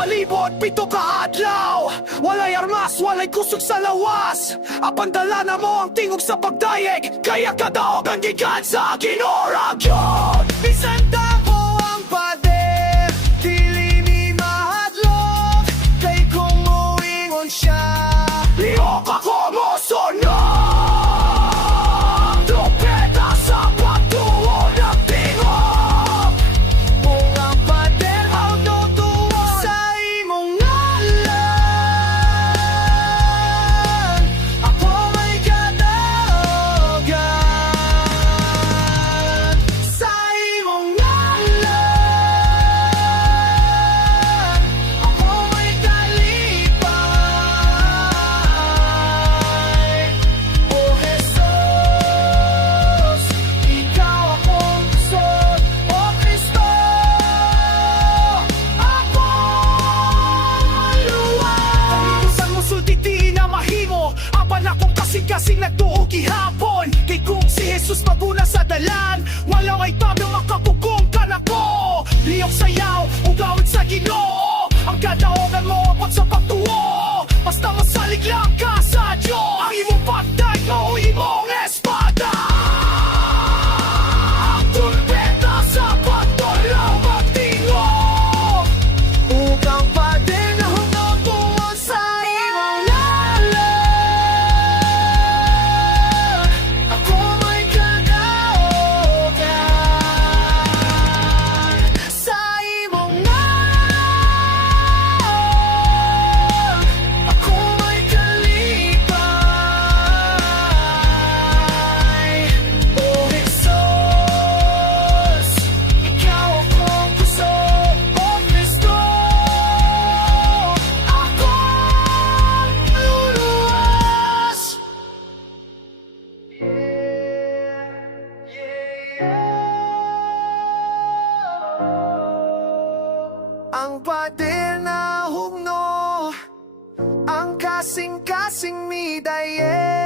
palibot, pito ka adlaw. Walay armas, walay kusog sa lawas. Apandala na mo ang tingog sa pagdayeg, kaya kadaog ang gikan sa ginuragyon. Bisan dako ang pader, dili ni mahadlok. Kay kung muingon siya, lihok ako mo sunod. Trompeta sa pagtuon ng tingog. Kung ang pader hawd no tuon sa imong ngalan, ako may kadaogan. Sa imong ngalan, ako may kalipay. O Jesus, ikaw akong pusod. O Kristo, akong luwal. Isang musultiti na mahimo, apan akong kasing-kasing nagtuo gihapon. Kay kung si Jesus maguna sa dalan, walaw ay tabi makapugong ka na ko. Liyok sayaw, ugawin sa Ginoo, ang kadaogan mo apot sa pagtuo. Basta masalig lang ka sa Diyos, ang imong pagday o imong espada. Ang tulpeta sa pagtulaw magtingog. Ukang pader na hungaw tuon sa imong ngalan, ako may kadaogan. Sa imong ngalan, ako may kalipay. O Jesus, ikaw akong pusod. O Kristo, akong luluwas. Ang pader na hugno, ang kasing-kasing mi daye.